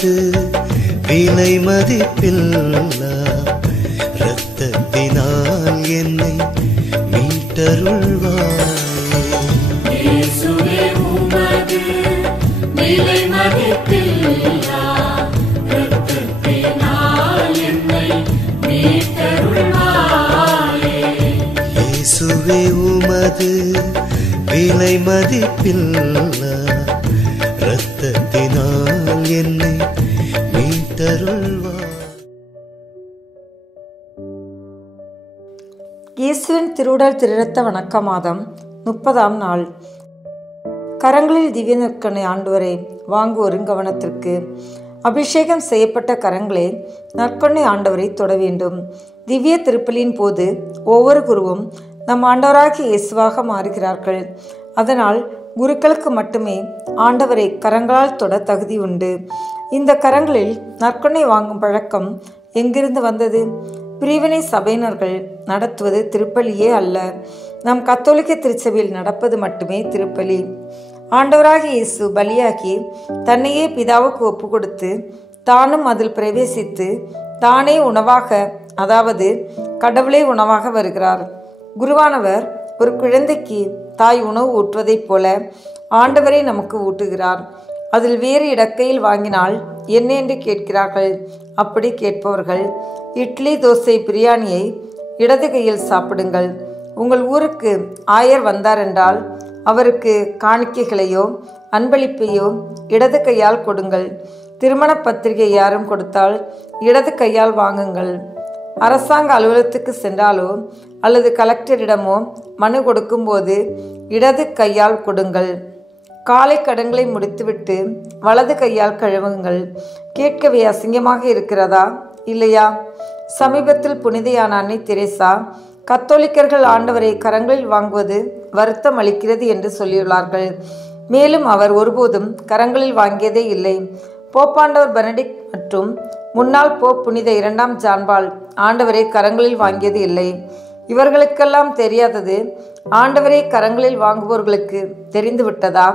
உமது விலை மதிப்பில்லா இரத்தத்தினால் என்னை மீட்டருள்வாய். இயேசுவே உமது விலை மதிப்பில்லா இரத்தத்தினால் என்னை மீட்டருள்வாயே. இயேசுவே உமது விலை மதிப்பில்லா இரத்தத்தினால் என்னை மீட்டருள்வாய். இயேசுவின் திருவுடல் திருரத்த வணக்க மாதம் 30ஆம் நாள். கரங்களில் திவ்ய நற்கருணை ஆண்டவரை வாங்குவோரின் கவனத்திற்கு. அபிஷேகம் செய்யப்பட்ட கரங்களே நற்கருணை ஆண்டவரை தொட வேண்டும். திவ்ய திருப்பலியின் போது ஒவ்வொரு குருவும் நம் ஆண்டவராகிய இயேசுவாக மாறுகிறார்கள். அதனால் குருக்களுக்கு மட்டுமே ஆண்டவரை கரங்களால் தொட தகுதி உண்டு. இந்த கரங்களில் நற்கருணை வாங்கும் பழக்கம் எங்கிருந்து வந்தது? பிரிவினை சபையினர்கள் நடத்துவது திருப்பலியே அல்ல. நம் கத்தோலிக்க திருச்சபையில் நடப்பது மட்டுமே திருப்பலி. ஆண்டவராகிய இயேசு பலியாகி தன்னையே பிதாவுக்கு ஒப்பு கொடுத்து தானும் அதில் பிரவேசித்து தானே உணவாக, அதாவது கடவுளே உணவாக வருகிறார். குருவானவர் ஒரு குழந்தைக்கு தாய் உணவு ஊட்டுவதைப் போல ஆண்டவரை நமக்கு ஊட்டுகிறார். அதில் வேறு இடக்கையில் வாங்கினால் என்ன என்று கேட்கிறார்கள். அப்படி கேட்பவர்கள் இட்லி, தோசை, பிரியாணியை இடது கையில் சாப்பிடுங்கள். உங்கள் ஊருக்கு ஆயர் வந்தார் என்றால் அவருக்கு காணிக்கைகளையோ அன்பளிப்பையோ இடது கையால் கொடுங்கள். திருமண பத்திரிகை யாரும் கொடுத்தால் இடது கையால் வாங்குங்கள். அரசாங்க அலுவலகத்துக்கு சென்றாலோ அல்லது கலெக்டரிடமோ மனு கொடுக்கும்போது இடது கையால் கொடுங்கள். காலை கடன்களை முடித்துவிட்டு வலது கையால் கழுவுங்கள். கேட்கவே அசிங்கமாக இருக்கிறதா இல்லையா? சமீபத்தில் புனிதையான அன்னை தெரேசா கத்தோலிக்கர்கள் ஆண்டவரை கரங்களில் வாங்குவது வருத்தம் அளிக்கிறது என்று சொல்லியுள்ளார்கள். மேலும் அவர் ஒருபோதும் கரங்களில் வாங்கியதே இல்லை. போப்பாண்டவர் பெனடிக்ட் மற்றும் முன்னாள் போப் புனித 2ஆம் ஜான்பால் ஆண்டவரை கரங்களில் வாங்கியது இல்லை. இவர்களுக்கெல்லாம் தெரியாதது ஆண்டவரை கரங்களில் வாங்குபவர்களுக்கு தெரிந்துவிட்டதா?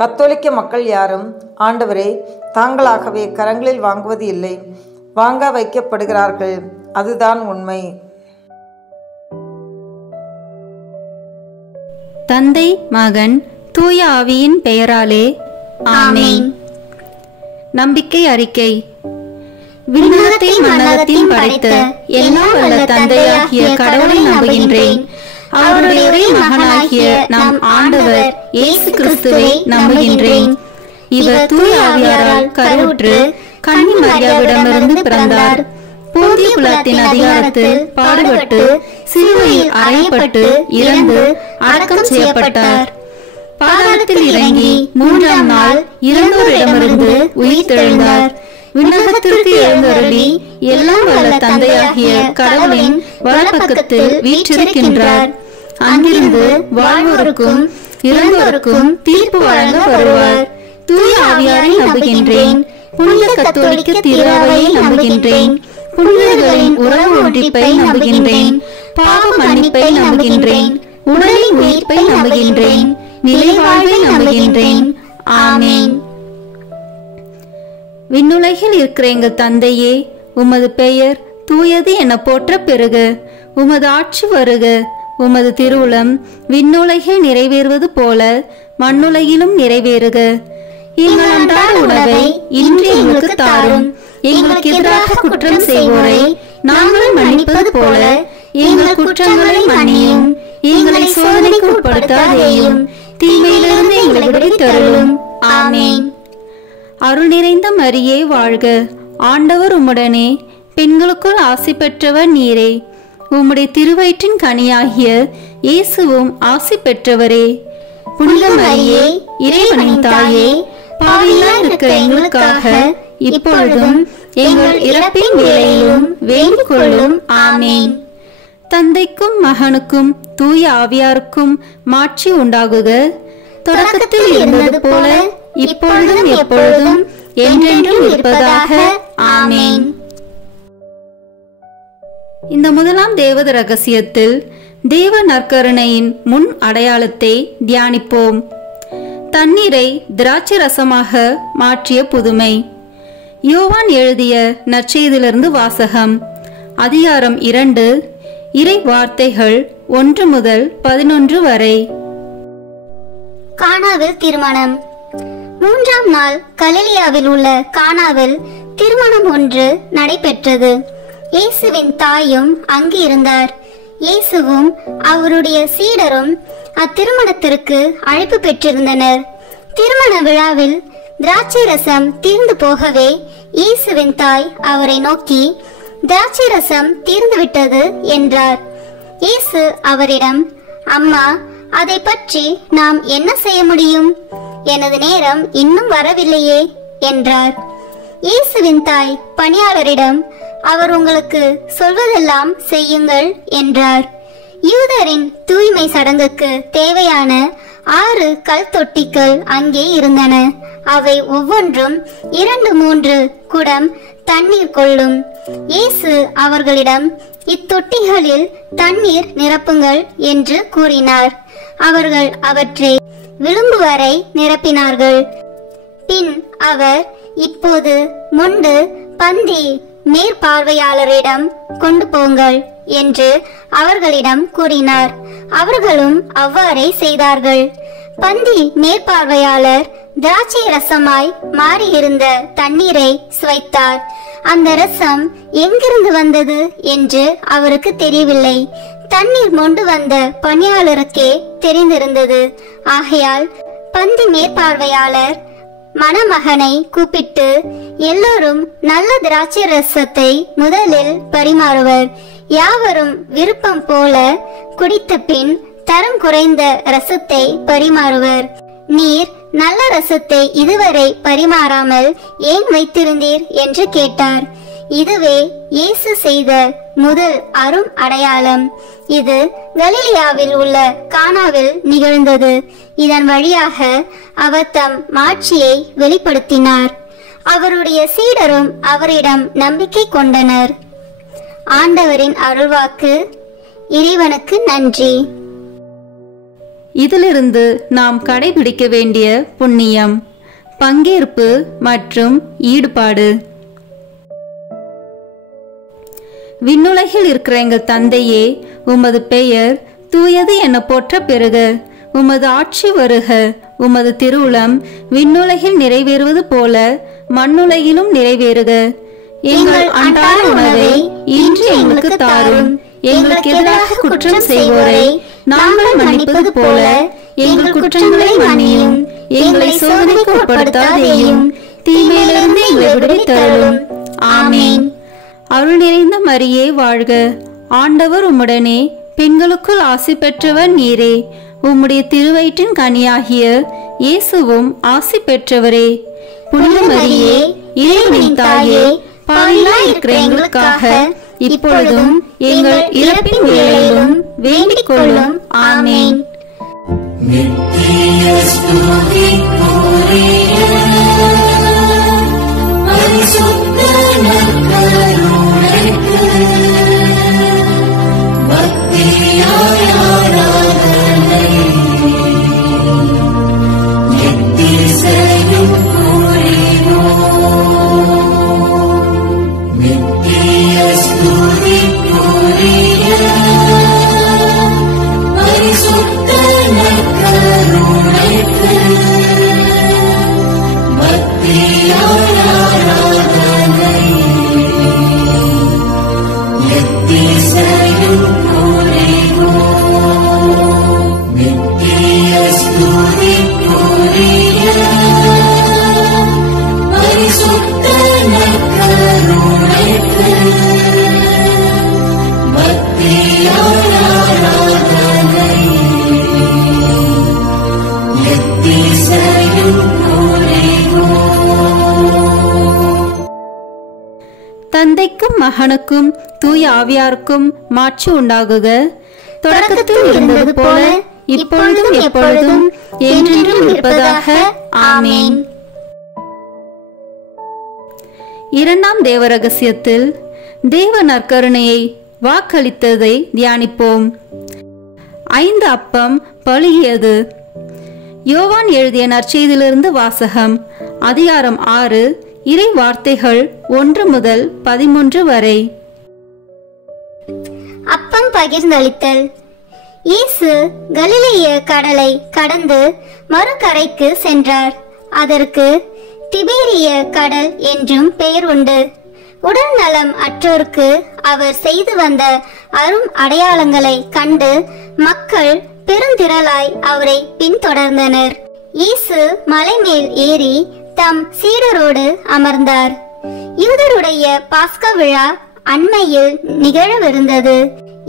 கத்தோலிக்க மக்கள் யாரும் ஆண்டவரை தாங்களாகவே கரங்களில் வாங்குவது இல்லை, வாங்க வைக்கப்படுகிறார்கள். அதுதான் உண்மை. தந்தை, மகன், தூய ஆவியின் பெயராலே ஆமென். நம்பிக்கை அறிக்கை. விண்ணகத்தை மண்ணகத்தில் படைத்த எல்லாம் வல்ல தந்தையாகிய கடவுளை நம்புகின்றேன். அவருடைய ஒரே மகனாகிய நம் ஆண்டவர் இயேசு கிறிஸ்துவை நம்புகின்றேன். இவர் தூய ஆவியாரால் கருவுற்று கன்னி மரியாவிடமிருந்து பிறந்தார். போந்திய பிலாத்தின் அதிகாரத்தில் பாடுபட்டு சிலுவையில் அறையப்பட்டு இறந்து அடக்கம் செய்யப்பட்டார். பாதாளத்தில் இறங்கி 3ஆம் நாள் இறந்தோரிடமிருந்து உயிர்த்தெழுந்தார். விண்ணகத்திற்கு எழுந்தருளி எல்லாம் வல்ல தந்தையாகிய கடவுளின் வலப்பக்கத்தில் வீற்றிருக்கின்றார். அங்கிருந்து வாழ்வோருக்கும் இறந்தோருக்கும் தீர்ப்பு வழங்க வருவார். தூய ஆவியாரை நம்புகின்றேன். புனித கத்தோலிக்க திருஅவையை நம்புகின்றேன். புனிதர்களின் உறவு ஒன்றிப்பை நம்புகின்றேன். பாவ மன்னிப்பை நம்புகின்றேன். உடலின் உயிர்ப்பை நம்புகின்றேன். நிலைவாழ்வை நம்புகின்றேன். ஆமென். விண்ணுலகில் இருக்கிற எங்கள் தந்தையே, உமது பெயர் தூயது என போற்ற பெறுக. உமது ஆட்சி வருக. உமது திருவுளம் விண்ணுலகில் நிறைவேறுவது போல மண்ணுலகிலும் நிறைவேறுக. எங்கள் அன்றாட உணவை இன்று எங்களுக்கு தாரும். எங்களுக்கு எதிராக குற்றம் செய்வோரை நாங்கள் மன்னிப்பது போல எங்கள் குற்றங்களை மன்னியும். எங்களை சோதனைக்கு உட்படுத்தாதேயும், தீமையிலிருந்து எங்களை விடுவித்தருளும். ஆமென். அருள் நிறைந்த மரியே வாழ்க. ஆண்டவர் உம்முடனே, பெண்களுக்குள் ஆசி பெற்றவர் நீரே. உம்முடைய திருவயிற்றின் கனியாகிய இயேசுவும் ஆசி பெற்றவரே. புனித மரியே, இறைவனின் தாயே, பாவிகளாய் இருக்கிற எங்களுக்காக இப்பொழுதும் எங்கள் இறப்பின் வேளையிலும் வேண்டிக் கொள்ளும். ஆமென். தந்தைக்கும் மகனுக்கும் தூய ஆவியாருக்கும் மாட்சி உண்டாகுக. தொடக்கத்தில் இருந்தது போல இப்பொழுதும் எப்பொழுதும் என்றென்றும் இருப்பதாக. ஆமென். இந்த முதலாம் தேவத ரகசியத்தில் தேவ நற்கருணையின் முன் அடையாளத்தை தியானிப்போம். தண்ணீரை திராட்சை ரசமாக மாற்றிய புதுமை. யோவான் எழுதிய நற்செய்தியிலிருந்து வாசகம். அதிகாரம் 2, இறை வார்த்தைகள் 1 முதல் 11 வரை. கானாவில் திருமணம். 3ஆம் நாள் கலிலியாவில் உள்ள கானாவில் திருமணம் ஒன்று நடைபெற்றது. இயேசுவின் தாயும் அங்கு இருந்தார். இயேசுவும் அவருடைய சீடரும் அத்திருமணத்திற்கு அழைப்பு பெற்றிருந்தனர். திருமண விழாவில் திராட்சை ரசம் தீர்ந்து போகவே இயேசுவின் தாய் அவரை நோக்கி, திராட்சை ரசம் தீர்ந்துவிட்டது என்றார். இயேசு அவரிடம், அம்மா, அதை பற்றி நாம் என்ன செய்ய முடியும்? எனது நேரம் இன்னும் வரவில்லையே என்றார். இயேசுவின் தாய் பணியாளரிடம், அவர் உங்களுக்கு சொல்வதெல்லாம் செய்யுங்கள் என்றார். யூதரின் தூய்மை சடங்குக்கு தேவையான 6 கல் தொட்டிகள் அங்கே இருந்தன. அவை ஒவ்வொன்றும் 2-3 குடம் தண்ணீர் கொள்ளும். இயேசு அவர்களிடம், இத்தொட்டிகளில் தண்ணீர் நிரப்புங்கள் என்று கூறினார். அவர்கள் அவற்றை விளிம்பு வரை நிரப்பினார்கள். பின் அவர், இப்போது மொண்டு பந்தி மேற்பார்வையாளரிடம் கொண்டு போங்கள் என்று அவர்களிடம் கூறினார். அவர்களும் அவ்வாறே செய்தார்கள். பந்தி மேற்பார்வையாளர் திராட்சை ரசமாய் மாறியிருந்த தண்ணீரை சுவைத்தார். அந்த ரசம் எங்கிருந்து வந்தது என்று அவருக்கு தெரியவில்லை. தண்ணீர் மொண்டு வந்த பணியாளருக்கே தெரிந்திருந்தது. ஆகையால் பந்தி மேற்பார்வையாளர் மணமகனை கூப்பிட்டு, எல்லோரும் நல்ல திராட்சை ரசத்தை முதலில் பரிமாறுவர். யாவரும் விருப்பம் போல குடித்த பின் தரம் குறைந்த ரசத்தை பரிமாறுவர். நீர் நல்ல ரசத்தை இதுவரை பரிமாறாமல் ஏன் வைத்திருந்தீர் என்று கேட்டார். இதுவே இயேசு செய்த முதல் அரும் அடையாளம். இது கலிலியாவில் உள்ள கானாவில் நிகழ்ந்தது. இதன் வழியாக அவர் தம் மாட்சியை வெளிப்படுத்தினார். அவருடைய சீடரும் அவரிடம் நம்பிக்கை கொண்டனர். ஆண்டவரின் அருள்வாக்கு. இறைவனுக்கு நன்றி. இதிலிருந்து நாம் கடைபிடிக்க வேண்டிய புண்ணியம், பங்கேற்பு மற்றும் ஈடுபாடு. விண்ணுலகில் இருக்கிற எங்கள் தந்தையே, உமது பெயர் தூயது என போற்ற பெறுக. உமது ஆட்சி வருக. உமது திருவுளம் விண்ணுலகில் நிறைவேறுவது போல மண்ணுலகிலும் நிறைவேறுக. எங்கள் அன்றாட உணவை இன்று எங்களுக்கு தாரும். எங்களுக்கு எதிராக குற்றம் செய்வோரை நாங்கள் மன்னிப்பது போல எங்கள் குற்றங்களை மன்னியும். எங்களை சோதனைக்கு உட்படுத்தாதேயும், தீமையிலிருந்து எங்களை விடுவித்தருளும். ஆமேன். அருள் நிறைந்த மரியே வாழ்க. ஆண்டவர் உம்முடனே, பெண்களுக்குள் ஆசி பெற்றவர் நீரே. உம்முடைய திருவயிற்றின் கனியாகிய இயேசுவும் ஆசி பெற்றவரே. புனித மரியே, இறைவனின் தாயே, பாவிகளாய் இருக்கிற எங்களுக்காக இப்பொழுதும் எங்கள் இறப்பின் வேளையிலும் வேண்டிக் கொள்ளும். ஆமேன். நித்திய ஸ்துதிக்குரிய பரிசுத்த நற்கருணைக்கு பக்தியாய் ஆராதனை எத்திசையும் புரிவோம். நித்திய ஸ்துதிக்குரிய பரிசுத்த நற்கருணைக்கு பக்தியாய் ஆராதனை எத்திசையும் புரிவோம். நித்திய ஸ்துதிக்குரிய பரிசுத்த நற்கருணைக்கு பக்தியாய் ஆராதனை எத்திசையும் புரிவோம். தந்தைக்கும் மகனுக்கும் தூய ஆவியாருக்கும் மாட்சி உண்டாகுக. தொடக்கத்தில் இருந்தது போல இப்பொழுதும் எப்பொழுதும் என்றென்றும் இருப்பதாக. ஆமேன். இரண்டாம் தேவ ரகசியத்தில் தேவ நற்கருணையை வாக்களித்ததை தியானிப்போம். 5 அப்பம் பழுகியது. யோவான் எழுதிய நற்செய்தியிலிருந்து வாசகம். அதிகாரம் 6, இறை வார்த்தைகள் 1 முதல் 13 வரை. அப்பம் பகிர்ந்தளித்தல். இயேசு கலிலேய கடலை கடந்து மறுகரைக்கு சென்றார். அதற்கு திபேரிய கடல் என்றும் பெயர் உண்டு. உடல் நலம் அற்றோருக்கு அவர் செய்து வந்த அரும் அடையாளங்களை கண்டு மக்கள் பெருந்திரளாய் அவரை பின்தொடர்ந்தனர். இயேசு மலை மேல் ஏறி தம் சீடரோடு அமர்ந்தார். யூதருடைய பாஸ்கா விழா அண்மையில் நிகழவிருந்தது.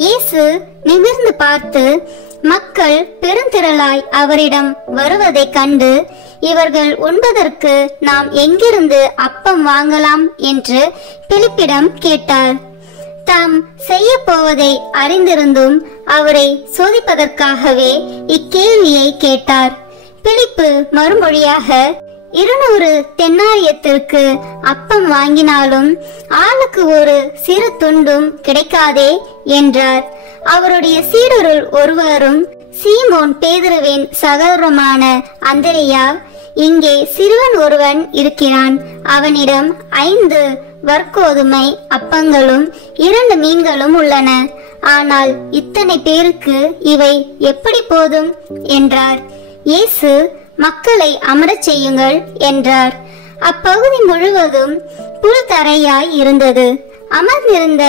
இயேசு நிமிர்ந்து பார்த்து மக்கள் பெருந்திரளாய் அவரிடம் வருவதை கண்டு, இவர்கள் உண்பதற்கு நாம் எங்கிருந்து அப்பம் வாங்கலாம் என்று பிலிப்பிடம் கேட்டார். தாம் செய்ய போவதை அறிந்திருந்தும் அவரை சோதிப்பதற்காகவே இக்கேள்வியை கேட்டார். பிலிப்பு மறுமொழியாக, 200 தென்னாரியத்திற்கு அப்பம் வாங்கினாலும் ஆளுக்கு ஒரு சிறு துண்டும் கிடைக்காதே என்றார். அவருடைய சீடருள் ஒருவரும் சீமோன் பேதுருவின் சகோதரமான அந்திரேயா, இங்கே சிறுவன் ஒருவன் இருக்கிறான், அவனிடம் 5 வற்கோதுமை அப்பங்களும் 2 மீன்களும் உள்ளன, ஆனால் இத்தனை பேருக்கு இவை எப்படி போதும் என்றார். இயேசு, மக்களை அமரச் செய்யுங்கள் என்றார். அப்பகுதி முழுவதும் புல் தரையாய் இருந்தது. அமர்ந்திருந்த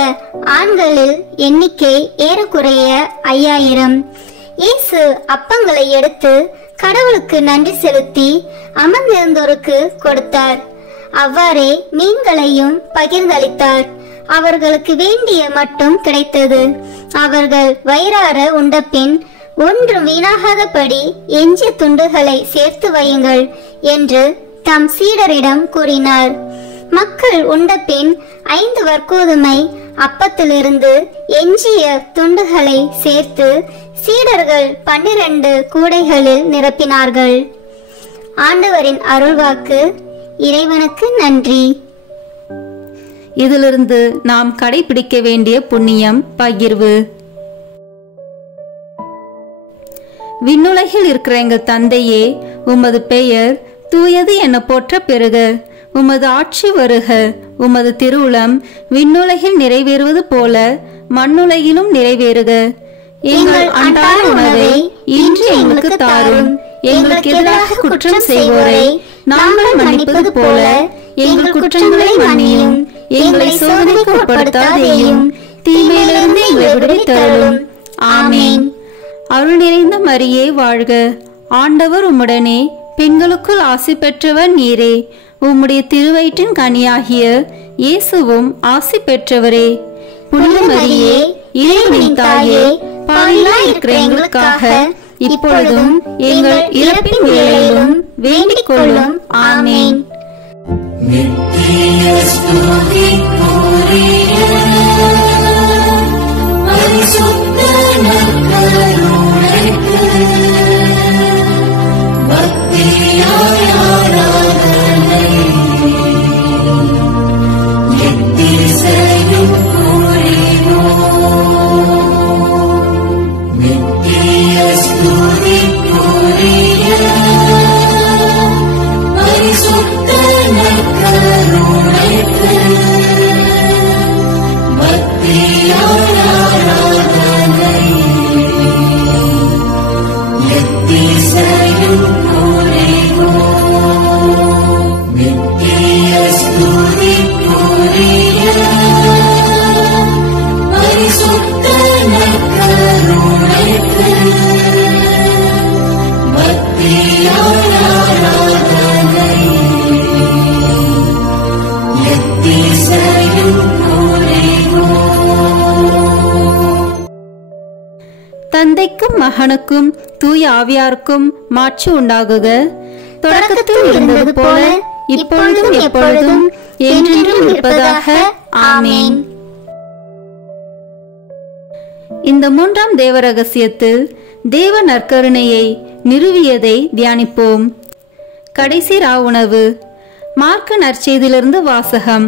ஆண்களில் எண்ணிக்கை ஏறக்குறைய 5000. இயேசு அப்பங்களை எடுத்து கடவுளுக்கு நன்றி செலுத்தி அமர்ந்திருந்தோருக்கு கொடுத்தார். அவ்வாறே மீன்களையும் பகிர்ந்தளித்தார். அவர்களுக்கு வேண்டிய மட்டும் கிடைத்தது. அவர்கள் வயிறார உண்டபின், ஒன்றும் வீணாகாதபடி எஞ்சிய துண்டுகளை சேர்த்து வையுங்கள் என்று தம் சீடரிடம் கூறினார். மக்கள் உண்டபின் 5 வற்கோதுமை அப்பத்திலிருந்து எஞ்சிய துண்டுகளை சேர்த்து சீடர்கள் 12 கூடைகளில் நிரப்பினார்கள். ஆண்டவரின் அருள்வாக்கு. இறைவனுக்கு நன்றி. இதிலிருந்து நாம் கடைபிடிக்க வேண்டிய புண்ணியம் பகிர்வு. விண்ணுலகில் இருக்கிற எங்கள் தந்தையே, உமது பெயர் தூயது என போற்ற பெறுக. உமது ஆட்சி வருக. உமது திருவுளம் விண்ணுலகில் நிறைவேறுவது போல மண்ணுலகிலும் நிறைவேறுக. எங்கள் அன்றாட உணவை இன்று எங்களுக்கு தாரும். எங்களுக்கு எதிராக குற்றம் செய்வோரை நாங்கள் மன்னிப்பது போல எங்கள் குற்றங்களை மன்னியும். எங்களை சோதனைக்கு உட்படுத்தாதேயும், தீமையிலிருந்து எங்களை விடுவித்தருளும். ஆமேன். அருள் நிறைந்த மரியே வாழ்க. ஆண்டவர் உம்முடனே, பெண்களுக்குள் ஆசி பெற்றவர் நீரே. உம்முடைய திருவயிற்றின் கனியாகிய இயேசுவும் ஆசி பெற்றவரே. புனித மரியே, இறைவனின் தாயே, பாவிகளாய் இருக்கிற எங்களுக்காக இப்பொழுதும் எங்கள் இறப்பின் வேளையிலும் வேண்டிக் கொள்ளும். ஆமேன். நித்திய ஸ்துதிக்குரிய பரிசுத்த நற்கருணைக்கு பக்தியாய் ஆராதனை எத்திசையும் புரிவோம். நித்திய ஸ்துதிக்குரிய பரிசுத்த நற்கருணைக்கு பக்தியாய் ஆராதனை எத்திசையும் புரிவோம். நித்திய ஸ்துதிக்குரிய பரிசுத்த நற்கருணைக்கு பக்தியாய் ஆராதனை எத்திசையும் புரிவோம். தந்தைக்கும் மகனுக்கும் தூய ஆவியாருக்கும் மாட்சி உண்டாகுக. தொடக்கத்தில் இருந்தது போல இப்பொழுதும் எப்பொழுதும் என்றென்றும் இருப்பதாக. ஆமேன். இந்த 3ஆம் தேவ ரகசியத்தில் தேவ நற்கருணையை நிறுவியதை தியானிப்போம். கடைசி ராவுணவு. மார்க்கு நற்செய்தியிலிருந்து வாசகம்.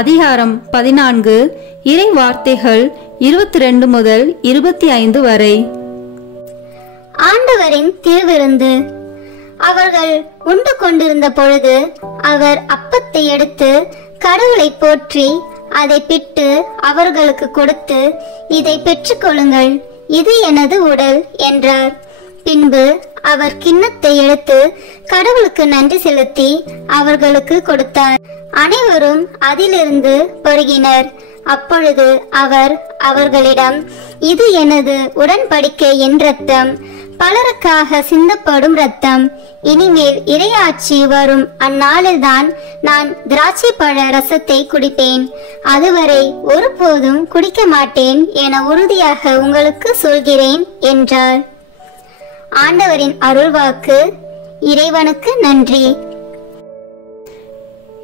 அதிகாரம் 14, இறை வார்த்தைகள் 22 முதல் 25 வரை. ஆண்டவரின் திருவிருந்து. அவர்கள் உண்டு கொண்டிருந்த பொழுது அவர் அப்பத்தை எடுத்து கடவுளை போற்றி அதை பிட்டு அவர்களுக்கு கொடுத்து, இதை பெற்றுக்கொள்ளுங்கள், இது எனது உடல் என்றார். பின்பு அவர் கிண்ணத்தை எடுத்து கடவுளுக்கு நன்றி செலுத்தி அவர்களுக்கு கொடுத்தார். அனைவரும் அதிலிருந்து பருகினர். அப்பொழுது அவர் அவர்களிடம், இது எனது உடன்படிக்கையின் இரத்தம், பலருக்காக சிந்தப்படும் இரத்தம். இனிமேல் இறையாட்சி வரும் அந்நாளில்தான் நான் திராட்சை பழ ரசத்தை குடிப்பேன். அதுவரை ஒருபோதும் குடிக்க மாட்டேன் என உறுதியாக உங்களுக்கு சொல்கிறேன் என்றார். ஆண்டவரின் அருள்வாக்கு. இறைவனுக்கு நன்றி.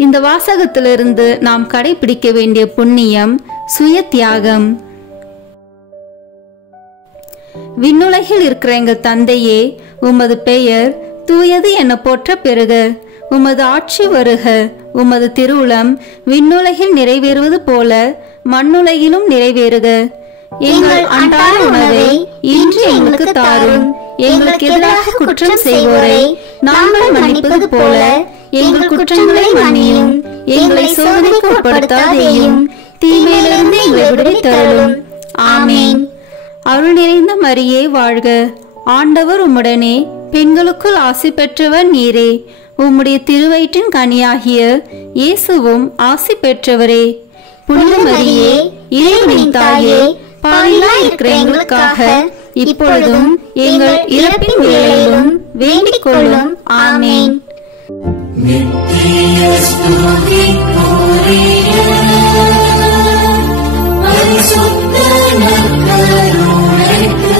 இந்த வாசகத்திலிருந்து நாம் கடைபிடிக்க வேண்டிய புண்ணியம் சுய தியாகம். விண்ணுலகில் இருக்கிற எங்கள் தந்தையே, உமது பெயர் தூயது என போற்ற பெறுக. உமது ஆட்சி வருக. உமது திருவுளம் விண்ணுலகில் நிறைவேறுவது போல மண்ணுலகிலும் நிறைவேறுக. எங்கள் அன்றாட உணவை இன்று எங்களுக்கு தாரும். எங்களுக்கு எதிராக குற்றம் செய்வோரை நாங்கள் மன்னிப்பது போல எங்கள் குற்றங்களை மன்னியும். எங்களை சோதனைக்கு உட்படுத்தாதேயும், தீமையிலிருந்து எங்களை விடுவித்தருளும். ஆமேன். அருள் நிறைந்த மரியே வாழ்க. ஆண்டவர் உம்முடனே, பெண்களுக்குள் ஆசி பெற்றவர் நீரே. உம்முடைய திருவயிற்றின் கனியாகிய இயேசுவும் ஆசி பெற்றவரே. புனித மரியே, இறைவனின் தாயே, பாவிகளாய் இருக்கிற எங்களுக்காக இப்பொழுதும் எங்கள் இறப்பின் வேளையிலும் வேண்டிக் கொள்ளும். ஆமேன். நித்திய ஸ்துதிக்குரிய பரிசுத்த நற்கருணைக்கு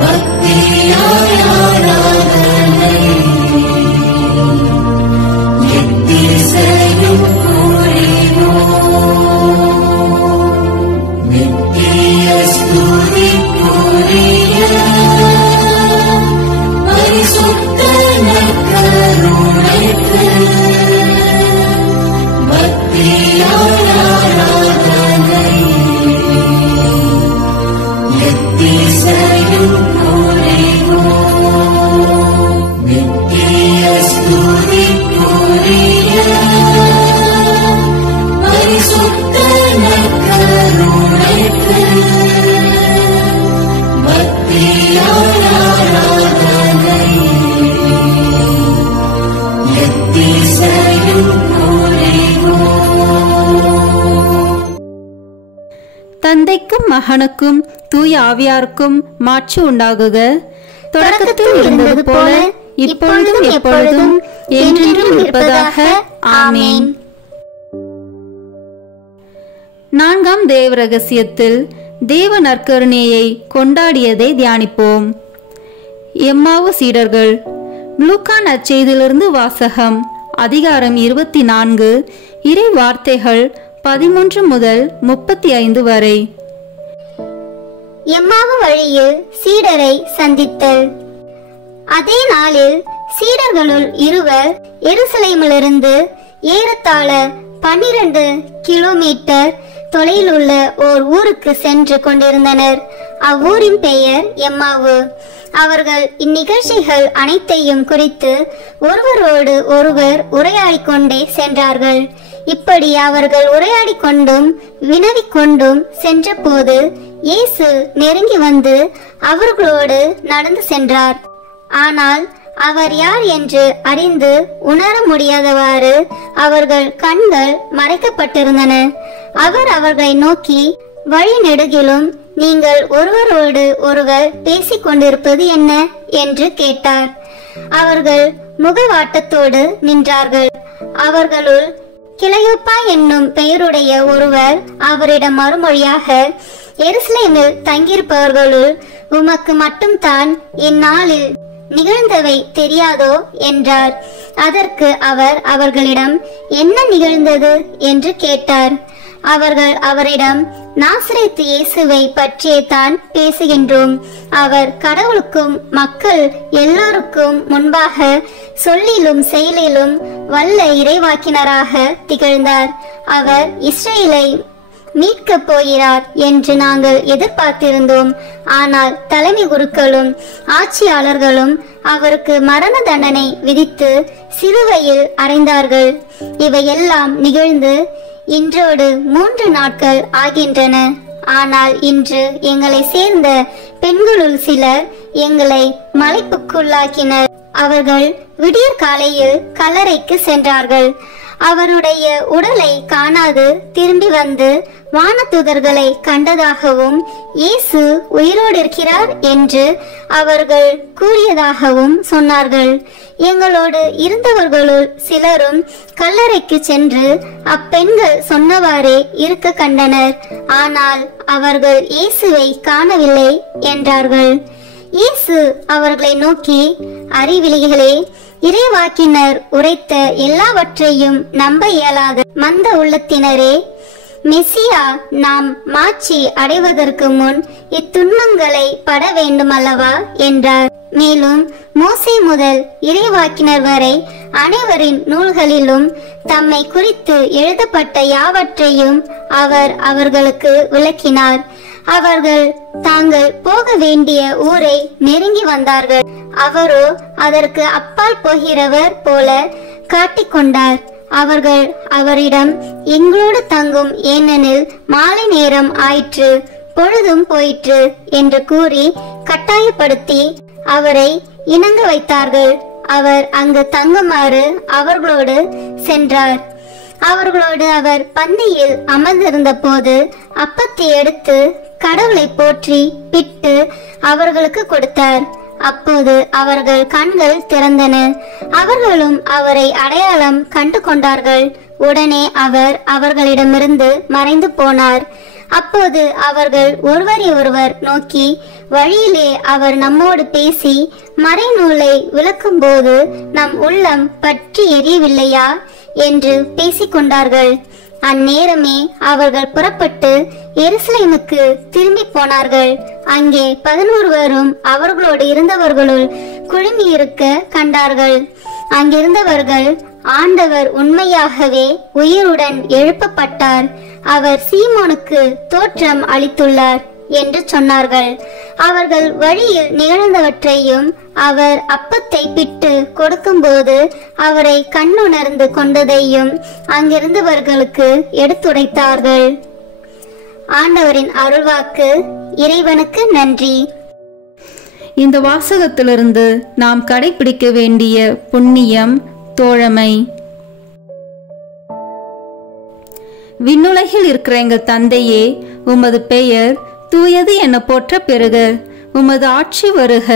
பக்தியாய் ஆராதனை எத்திசையும் புரிவோம். நித்திய ஸ்துதிக்குரிய பரிசுத்த நற்கருணைக்கு பக்தியாய் ஆராதனை எத்திசையும் புரிவோம். நித்திய ஸ்துதிக்குரிய பரிசுத்த நற்கருணைக்கு பக்தியாய் ஆராதனை எத்திசையும் புரிவோம். தந்தைக்கும் மகனுக்கும் தூய ஆவியாருக்கும் மாட்சி உண்டாகுக. தொடக்கத்தில் இருந்தது போல இப்பொழுதும் எப்பொழுதும் என்றென்றும் இருப்பதாக. ஆமேன். நான்காம் தேவ ரகசியத்தில் தேவ நற்கருணையை கொண்டாடியதை தியானிப்போம். எம்மாவு சீடர்கள். லூக்கா நற்செய்தியிலிருந்து வாசகம். அதிகாரம் 24, இறை வார்த்தைகள் 13 முதல் 35 வரை. எம்மாவு வழியில் சீடரை சந்தித்தல். அதே நாளில் சீடர்களுள் இருவர் எருசலேமிலிருந்து ஏறத்தாழ 12 கிலோமீட்டர் தொலையிலுள்ள ஓர் ஊருக்கு சென்று கொண்டிருந்தனர். அவ்வூரின் பெயர் எம்மாவு. அவர்கள் இந்நிகழ்ச்சிகள் அனைத்தையும் குறித்து ஒருவரோடு ஒருவர் உரையாடிக் கொண்டே சென்றார்கள். இப்படி அவர்கள் உரையாடிக் கொண்டும் வினவிக் கொண்டும் சென்றபோது இயேசு நெருங்கி வந்து அவர்களோடு நடந்து சென்றார். ஆனால் அவர் யார் என்று அறிந்து உணர முடியாதவாறு அவர்கள் கண்கள் மறைக்கப்பட்டிருந்தன. அவர் அவர்களை நோக்கி, வழி நெடுகிலும் நீங்கள் ஒருவரோடு ஒருவர் பேசிக் கொண்டிருப்பது என்ன என்று கேட்டார். அவர்கள் முகவாட்டத்தோடு நின்றார்கள். அவர்களுள் கிளையோப்பா என்னும் பெயருடைய ஒருவர் அவரிடம் மறுமொழியாக, எருசலேமில் தங்கியிருப்பவர்களுள் உமக்கு மட்டும்தான் இந்நாளில் நிகழ்ந்தவை தெரியாதோ என்றார். அதற்கு அவர் அவர்களிடம், என்ன நிகழ்ந்தது என்று கேட்டார். அவர்கள் அவரிடம், நாசரேத்து இயேசுவை பற்றியே தான் பேசுகின்றோம். அவர் கடவுளுக்கும் மக்கள் எல்லாருக்கும் முன்பாக சொல்லிலும் செயலிலும் வல்ல இறைவாக்கினராக திகழ்ந்தார். அவர் இஸ்ரேலை மீட்கப் போகிறார் என்று நாங்கள் எதிர்பார்த்திருந்தோம். ஆனால் தலைமை குருக்களும் ஆட்சியாளர்களும் அவருக்கு மரண தண்டனை விதித்து சிலுவையில் அறைந்தார்கள். இவையெல்லாம் நிகழ்ந்து இன்றோடு 3 நாட்கள் ஆகின்றன. ஆனால் இன்று எங்களை சேர்ந்த பெண்களுள் சிலர் எங்களை மலைப்புக்குள்ளாக்கினர். அவர்கள் விடியற் காலையில் கல்லறைக்கு சென்றார்கள். அவருடைய உடலை காணாது திரும்பி வந்து வானதூதர்களை கண்டதாகவும் இயேசு உயிரோடு இருக்கிறார் என்று அவர்கள் கூறியதாகவும் சொன்னார்கள். எங்களோடு இருந்தவர்களுள் சிலரும் கல்லறைக்கு சென்று அப்பெண்கள் சொன்னவாறே இருக்க கண்டனர். ஆனால் அவர்கள் இயேசுவை காணவில்லை என்றார்கள். இயேசு அவர்களை நோக்கி, அறிவிலிகளே, இறைவாக்கினர் உரைத்த எல்லாவற்றையும் நம்ப இயலாத மந்த உள்ளத்தினரே, மெசியா நாம் மாட்சி அடைவதற்கு முன் இத்துன்பங்களை பட வேண்டும் அல்லவா என்றார். மேலும் மோசே முதல் இறைவாக்கினர் வரை அனைவரின் நூல்களிலும் தம்மை குறித்து எழுதப்பட்ட யாவற்றையும் அவர் அவர்களுக்கு விளக்கினார். அவர்கள் தாங்கள் போக வேண்டிய ஊரை நெருங்கி வந்தார்கள். அவரோ அதற்கு அப்பால் போகிறவர் போல காட்டிக்கொண்டார். அவர்கள் அவரிடம், எங்களோடு தங்கும், ஏனெனில் மாலை நேரம் ஆயிற்று, பொழுதும் போயிற்று என்று கூறி கட்டாயப்படுத்தி அவரை இணங்க வைத்தார்கள். அவர் அங்கு தங்குமாறு அவர்களோடு சென்றார். அவர்களோடு அவர் பந்தியில் அமர்ந்திருந்த போது அப்பத்தை எடுத்து கடவுளை போற்றி பிட்டு அவர்களுக்கு கொடுத்தார். அப்போது அவர்கள் கண்கள் திறந்தன. அவர்களும் அவரை அடையாளம் கண்டு கொண்டார்கள். உடனே அவர் அவர்களிடமிருந்து மறைந்து போனார். அப்போது அவர்கள் ஒருவரை ஒருவர் நோக்கி, வழியிலே அவர் நம்மோடு பேசி மறைநூலை விளக்கும் போது நம் உள்ளம் பற்றி எரியவில்லையா என்று பேசிக்கொண்டார்கள். அந்நேரமே அவர்கள் புறப்பட்டு எருசலேமுக்கு திரும்பி போனார்கள். அங்கே 11 அவர்களோடு இருந்தவர்களுள் குழுமி இருக்க கண்டார்கள். அங்கிருந்தவர்கள், ஆண்டவர் உண்மையாகவே உயிருடன் எழுப்பப்பட்டார், அவர் சீமோனுக்கு தோற்றம் அளித்துள்ளார் என்று சொன்னார்கள். அவர்கள் வழியில் நிகழ்ந்தவற்றையும் அவர் அப்பத்தை பிட்டு கொடுக்கும்போது அவரை கண்ணுணர்ந்து கொண்டதையும் அங்கிருந்தவர்களுக்கு எடுத்துரைத்தார்கள். ஆண்டவரின் அருள்வாக்கு. இறைவனுக்கு நன்றி. இந்த வாசகத்திலிருந்து நாம் கடைபிடிக்க வேண்டிய புண்ணியம் தோழமை. விண்ணுலகில் இருக்கிற எங்கள் தந்தையே, உமது பெயர் தூயது என போற்ற பெறுக. உமது ஆட்சி வருக.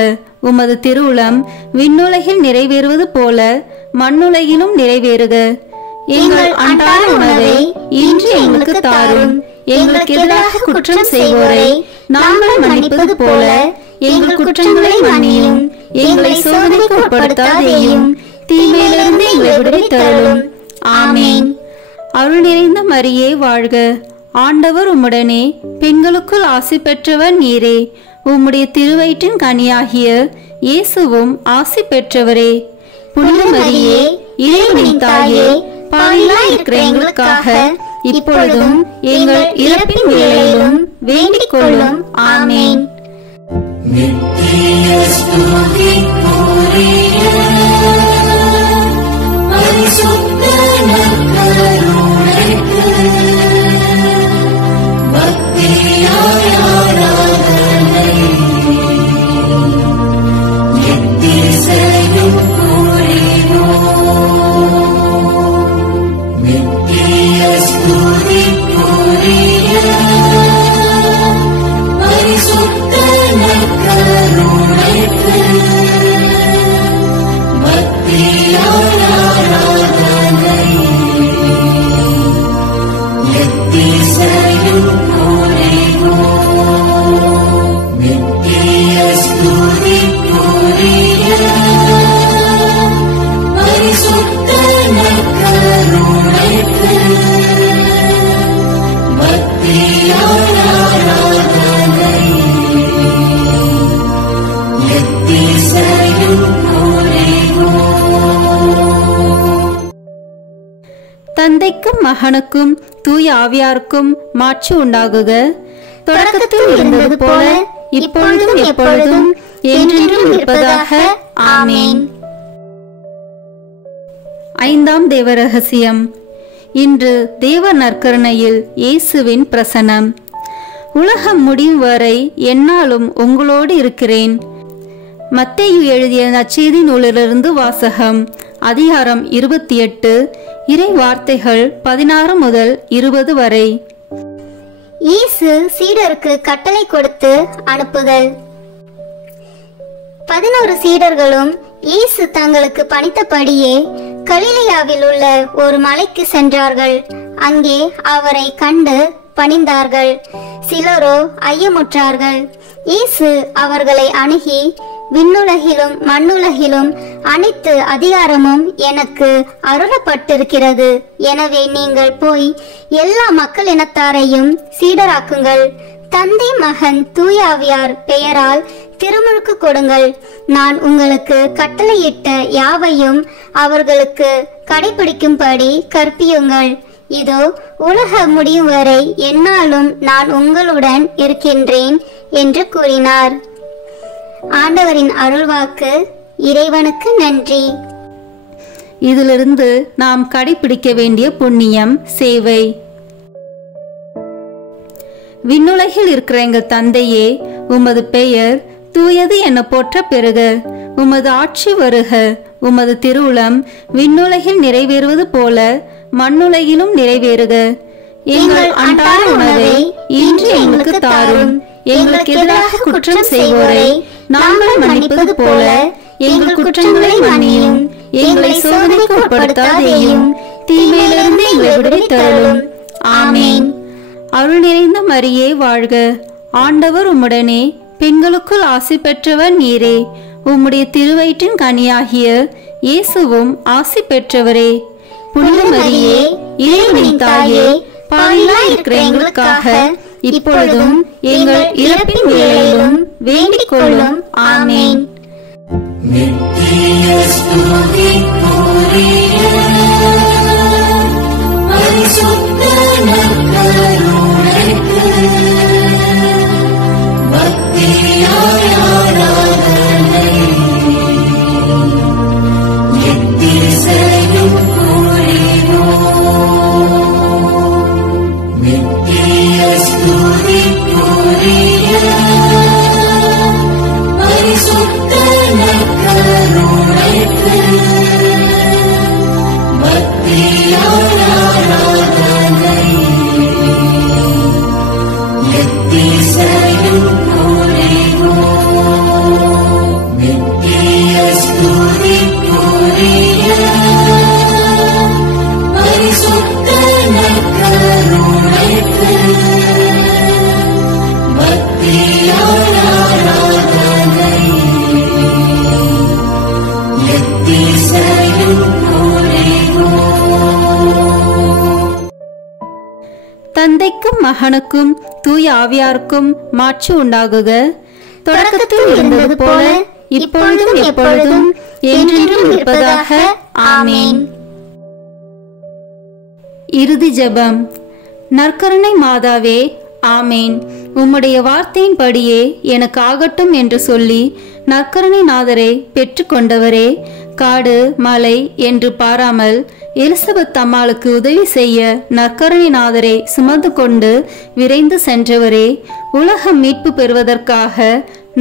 உமது திருவுளம் விண்ணுலகில் நிறைவேறுவது போல மண்ணுலகிலும் நிறைவேறுக. எங்கள் அன்றாட உணவை இன்று எங்களுக்கு தாரும். எங்களுக்கு எதிராக குற்றம் செய்வோரை நாங்கள் மன்னிப்பது போல எங்கள் குற்றங்களை மன்னியும். எங்களை சோதனைக்கு உட்படுத்தாதேயும், தீமையிலிருந்து எங்களை விடுவித்தருளும். ஆமேன். அருள் நிறைந்த மரியே வாழ்க. ஆண்டவர் உம்முடனே, பெண்களுக்குள் ஆசி பெற்றவர் நீரே. உம்முடைய திருவயிற்றின் கனியாகிய இயேசுவும் ஆசி பெற்றவரே. புனித மரியே, இறைவனின் தாயே, பாவிகளாய் இருக்கிற எங்களுக்காக இப்பொழுதும் எங்கள் இறப்பின் வேளையிலும் வேண்டிக் கொள்ளும். ஆமேன். நித்திய ஸ்துதிக்குரிய பரிசுத்த நற்கருணைக்கு பக்தியாய் ஆராதனை எத்திசையும் புரிவோம். நித்திய ஸ்துதிக்குரிய பரிசுத்த தந்தைக்கும் மகனுக்கும் தூய ஆவியாருக்கும் மாட்சி உண்டாகுக. தொடக்கத்தில் இருந்தது போல இப்பொழுதும் எப்பொழுதும் என்றென்றும் இருப்பதாக. ஆமேன். ஐந்தாம் தேவ ரகசியம். இன்று தேவ நற்கருணையில் இயேசுவின் பிரசனம். உலகம் முடியும் வரை எந்நாளும் உங்களோடு இருக்கிறேன். மத்தேயு எழுதிய நற்செய்தி நூலிலிருந்து வாசகம். அதிகாரம் 28, இறை வார்த்தைகள் 16 முதல் 20 வரை. இயேசு சீடருக்கு கட்டளை கொடுத்து அனுப்புதல். 11 சீடர்களும் இயேசு தங்களுக்கு பணித்தபடியே கலிலேயாவில் உள்ள ஒரு மலைக்கு சென்றார்கள். அங்கே அவரை கண்டு பணிந்தார்கள். சிலரோ ஐயமுற்றார்கள். இயேசு அவர்களை அணுகி, விண்ணுலகிலும் மண்ணுலகிலும் அனைத்து அதிகாரமும் எனக்கு அருளப்பட்டிருக்கிறது. எனவே நீங்கள் போய் எல்லா மக்கள் இனத்தாரையும் சீடராக்குங்கள். தந்தை, மகன், தூய ஆவியார் பெயரால் திருமுழுக்கு கொடுங்கள். நான் உங்களுக்கு கட்டளையிட்ட யாவையும் அவர்களுக்கு கடைபிடிக்கும்படி கற்பியுங்கள். இதோ, உலக முடியும் வரை எந்நாளும் நான் உங்களுடன் இருக்கின்றேன் என்று கூறினார். ஆண்டவரின் அருள்வாக்கு. இறைவனுக்கு நன்றி. இதிலிருந்து நாம் கடைபிடிக்க வேண்டிய புண்ணியம் சேவை. விண்ணுலகில் இருக்கிற எங்கள் தந்தையே, உமது பெயர் தூயது என போற்ற பெறுக. உமது ஆட்சி வருக. உமது திருவுளம் விண்ணுலகில் நிறைவேறுவது போல மண்ணுலகிலும் நிறைவேறுக. எங்கள் அன்றாட உணவை இன்று எங்களுக்கு தாரும். எங்களுக்கு எதிராக குற்றம் செய்வோரை நாங்கள் மன்னிப்பது போல எங்கள் குற்றங்களை மன்னியும். எங்களை சோதனைக்கு உட்படுத்தாதேயும், தீமையிலிருந்து எங்களை விடுவித்தருளும். ஆமேன். அருள் நிறைந்த மரியே வாழ்க. ஆண்டவர் உம்முடனே, பெண்களுக்குள் ஆசி பெற்றவர் நீரே. உம்முடைய திருவயிற்றின் கனியாகிய இயேசுவும் ஆசி பெற்றவரே. புனித மரியே, இறைவனின் தாயே, பாவிகளாய் இருக்கிற எங்களுக்காக இப்பொழுதும் எங்கள் இறப்பின் வேளையிலும் வேண்டிக் கொள்ளும். ஆமேன். நித்திய ஸ்துதிக்குரிய பரிசுத்த நற்கருணைக்கு பக்தியாய் ஆராதனை எத்திசையும் புரிவோம். நித்திய ஸ்துதிக்குரிய பரிசுத்த நற்கருணைக்கு பக்தியாய் ஆராதனை எத்திசையும் புரிவோம். நித்திய ஸ்துதிக்குரிய பரிசுத்த நற்கருணைக்கு பக்தியாய் ஆராதனை எத்திசையும் புரிவோம். தந்தைக்கும் மகனுக்கும் தூய ஆவியாருக்கும் மாட்சி உண்டாகுக. தொடக்கத்தில் இருந்தது போல இப்பொழுதும் எப்பொழுதும் என்றென்றும் இருப்பதாக. ஆமேன். இறுதி ஜெபம். நற்கருணை மாதாவே, ஆமேன். உம்முடைய வார்த்தையின்படியே எனக்கு ஆகட்டும் என்று சொல்லி நற்கருணை நாதரை பெற்றுக்கொண்டவரே, காடு மலை என்று பாராமல் எலிசபெத் அம்மாளுக்கு உதவி செய்ய நற்கருணை நாதரை சுமந்து கொண்டு விரைந்து சென்றவரே, உலகம் மீட்பு பெறுவதற்காக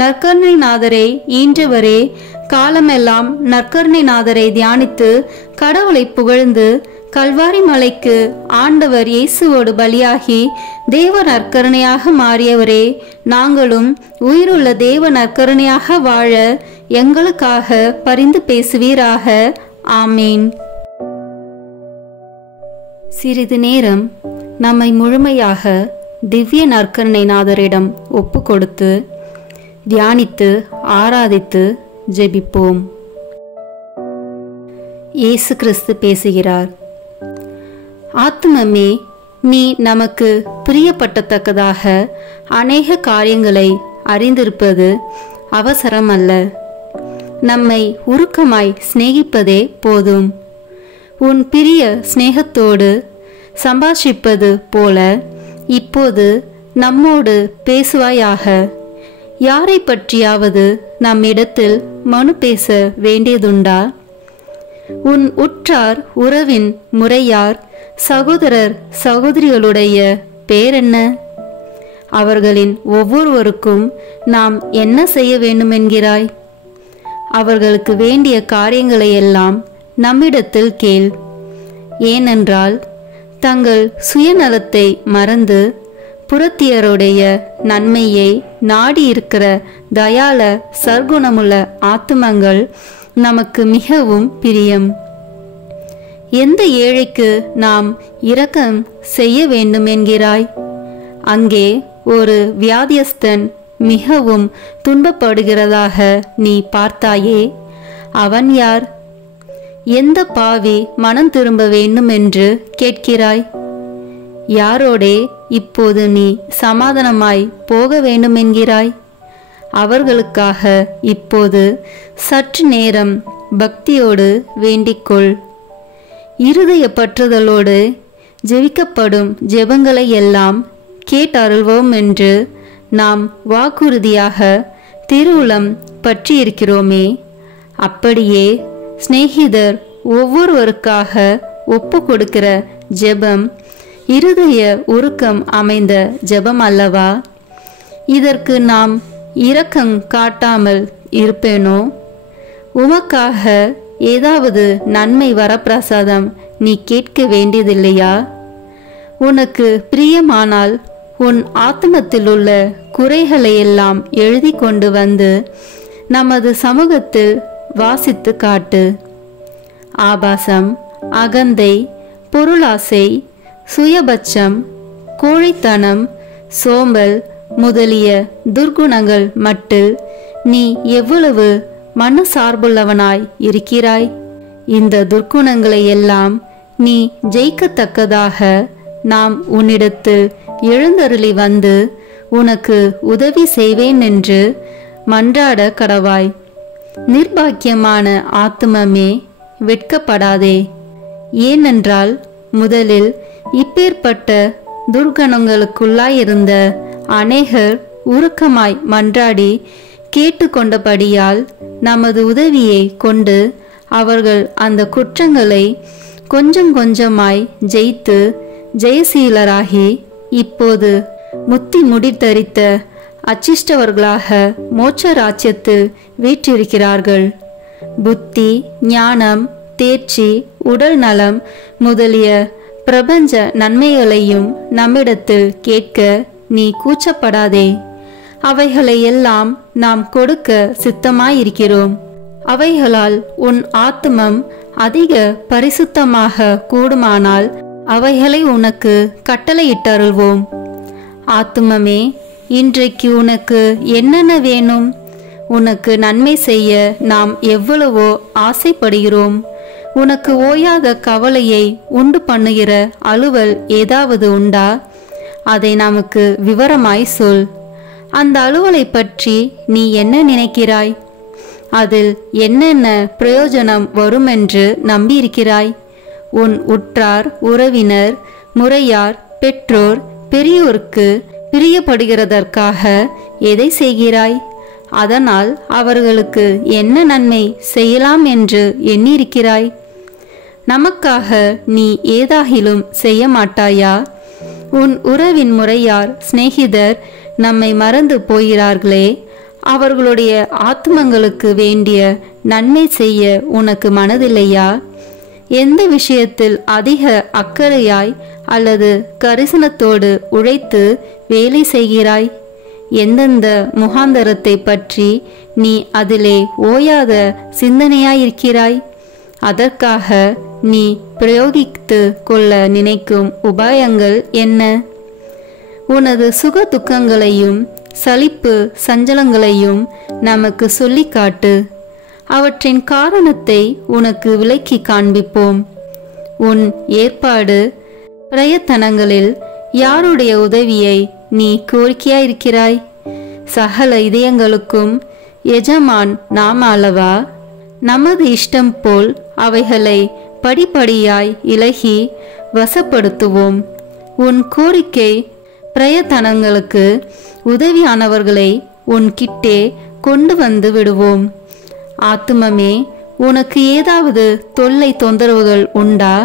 நற்கருணை நாதரை ஈன்றவரே, காலமெல்லாம் நற்கருணை நாதரை தியானித்து கடவுளை புகழ்ந்து கல்வாரி மலைக்கு ஆண்டவர் இயேசுவோடு பலியாகி தேவ நற்கருணையாக மாறியவரே, நாங்களும் உயிருள்ள தேவ நற்கருணையாக வாழ எங்களுக்காக பரிந்து பேசுவீராக. ஆமேன். சிறிது நேரம் நம்மை முழுமையாக திவ்ய நற்கருணை நாதரிடம் ஒப்பு கொடுத்து தியானித்து ஆராதித்து ஜெபிப்போம். இயேசு கிறிஸ்து பேசுகிறார். ஆத்துமமே, நீ நமக்கு பிரியப்பட்டத்தக்கதாக அநேக காரியங்களை அறிந்திருப்பது அவசரமல்ல. நம்மை உருக்கமாய் சிநேகிப்பதே போதும். உன் பிரிய சிநேகத்தோடு சம்பாஷிப்பது போல இப்போது நம்மோடு பேசுவாயாக. யாரை பற்றியாவது நம்மிடத்தில் மனு பேச வேண்டியதுண்டா? உன் உற்றார் உறவின் முறையார் சகோதரர் சகோதரிகளுடைய பேரென்ன? அவர்களின் ஒவ்வொருவருக்கும் நாம் என்ன செய்ய வேண்டுமென்கிறாய்? அவர்களுக்கு வேண்டிய காரியங்களை எல்லாம் நம்மிடத்தில் கேள். ஏனென்றால் தங்கள் சுயநலத்தை மறந்து புறத்தியருடைய நன்மையை நாடி இருக்கிற தயால சர்க்குணமுள்ள ஆத்துமங்கள் நமக்கு மிகவும் பிரியம். எந்த ஏழைக்கு நாம் இரக்கம் செய்ய வேண்டும் என்கிறாய்? அங்கே ஒரு வியாதியஸ்தன் மிகவும் துன்பப்படுகிறதாக நீ பார்த்தாயே, அவன் யார்? எந்த பாவி மனம் திரும்ப வேண்டும் என்று கேட்கிறாய்? யாரோடே இப்போது நீ சமாதானமாய் போக வேண்டும் என்கிறாய்? அவர்களுக்காக இப்போது சற்று நேரம் பக்தியோடு வேண்டிக்கொள். இருதய பற்றுதலோடு ஜெபிக்கப்படும் ஜெபங்களை எல்லாம் கேட்டருள்வோம் என்று நாம் வாக்குறுதியாக திருவுளம் பற்றியிருக்கிறோமே. அப்படியே சிநேகிதர் ஒவ்வொருவருக்காக ஒப்பு கொடுக்கிற ஜெபம் இருதய உருக்கம் அமைந்த ஜெபம் அல்லவா? இதற்கு நாம் இரக்கம் காட்டாமல் இருப்பேனோ? உமக்காக ஏதாவது நன்மை வரப்பிரசாதம் நீ கேட்க வேண்டியதில்லையா? உனக்கு பிரியமானால் உன் ஆத்மத்தில் உள்ள குறைகளை எல்லாம் எழுதி கொண்டு வந்து நமது சமூகத்தில் வாசித்து காட்டு. ஆபாசம், அகந்தை, பொருளாசை, சுயபட்சம், கோழைத்தனம், சோம்பல் முதலிய துர்குணங்கள் மட்டில் நீ எவ்வளவு மனசார்புள்ளவனாய் இருக்கிறாய்? இந்த துர்க்குணங்களை எல்லாம் நீ ஜெயிக்கத்தக்கதாக நாம் உன்னிடத்தில் எழுந்தருளி வந்து உனக்கு உதவி செய்வேன் என்று மன்றாட கடவாய். நிர்பாக்கியமான ஆத்துமமே, வெட்கப்படாதே. ஏனென்றால் முதலில் இப்பேற்பட்ட துர்கணங்களுக்குள்ளாயிருந்த அநேகர் உருக்கமாய் மன்றாடி கேட்டுக்கொண்டபடியால் நமது உதவியை கொண்டு அவர்கள் அந்த குற்றங்களை கொஞ்சம் கொஞ்சமாய் ஜெயித்து ஜெயசீலராகி இப்போது முத்தி முடித்தரித்த அச்சிஷ்டவர்களாக மோட்ச ராஜ்யத்தில் வீற்றிருக்கிறார்கள். புத்தி, ஞானம், தேர்ச்சி, உடல் நலம் முதலிய பிரபஞ்ச நன்மைகளையும் நம்மிடத்தில் கேட்க நீ கூச்சப்படாதே. அவைகளை எல்லாம் நாம் கொடுக்க சித்தமாயிருக்கிறோம். அவைகளால் உன் ஆத்துமம் அதிக பரிசுத்தமாக கூடுமானால் அவைகளை உனக்கு கட்டளையிட்டருள்வோம். ஆத்துமமே, இன்றைக்கு உனக்கு என்னென்ன வேணும்? உனக்கு நன்மை செய்ய நாம் எவ்வளவோ ஆசைப்படுகிறோம். உனக்கு ஓயாத கவலையை உண்டு பண்ணுகிற அலுவல் ஏதாவது உண்டா? அதை நமக்கு விவரமாய் சொல். அந்த அலுவலை பற்றி நீ என்ன நினைக்கிறாய்? அதில் என்னென்ன பிரயோஜனம் வருமென்று நம்பியிருக்கிறாய்? உன் உற்றார் உறவினர் முறையார் பெற்றோர் பெரியோருக்கு பிரியப்படுகிறதற்காக எதை செய்கிறாய்? அதனால் அவர்களுக்கு என்ன நன்மை செய்யலாம் என்று எண்ணியிருக்கிறாய்? நமக்காக நீ ஏதாகிலும் செய்ய மாட்டாயா? உன் உறவின் முறையார் சிநேகிதர் நம்மை மறந்து போகிறார்களே, அவர்களுடைய ஆத்மங்களுக்கு வேண்டிய நன்மை செய்ய உனக்கு மனதில்லையா? எந்த விஷயத்தில் அதிக அக்கறையாய் அல்லது கரிசனத்தோடு உழைத்து வேலை செய்கிறாய்? எந்தெந்த முகாந்தரத்தை பற்றி நீ அதிலே ஓயாத சிந்தனையாயிருக்கிறாய்? அதற்காக நீ பிரயோகித்து கொள்ள நினைக்கும் உபாயங்கள் என்ன? உனது சுக துக்கங்களையும் சலிப்பு சஞ்சலங்களையும் நமக்கு சொல்லி காட்டு. அவற்றின் காரணத்தை உனக்கு விளக்கி காண்பிப்போம். உன் ஏற்பாடு பிரயத்தனங்களில் யாருடைய உதவியை நீ கோரிக்கையாயிருக்கிறாய்? சகல இதயங்களுக்கும் எஜமான் நாம் அல்லவா? நமது இஷ்டம் போல் அவைகளை படிப்படியாய் இலகி வசப்படுத்துவோம். உன் கோரிக்கை பிரயத்தனங்களுக்கு உதவியானவர்களை உன் கிட்டே கொண்டு வந்து விடுவோம். ஆத்துமமே, உனக்கு ஏதாவது தொல்லை தொந்தரவுகள் உண்டா?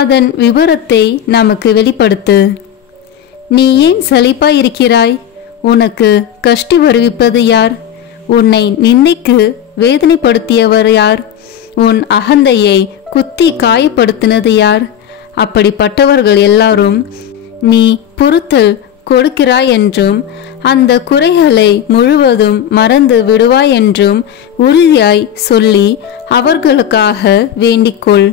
அதன் விவரத்தை நமக்கு வெளிப்படுத்து. நீ ஏன் சலிப்பாய் இருக்கிறாய்? உனக்கு கஷ்டி வருவிப்பது யார்? உன்னை நிந்தைக்கு வேதனைப்படுத்தியவர் யார்? உன் அகந்தையை குத்தி காயப்படுத்தினது யார்? அப்படிப்பட்டவர்கள் எல்லாரும் நீ பொறுத்தல் கொடுக்கிறாய் என்றும் அந்த குறைகளை முழுவதும் மறந்து விடுவாய் என்றும் உறுதியாய் சொல்லி அவர்களுக்காக வேண்டிக்கொள்.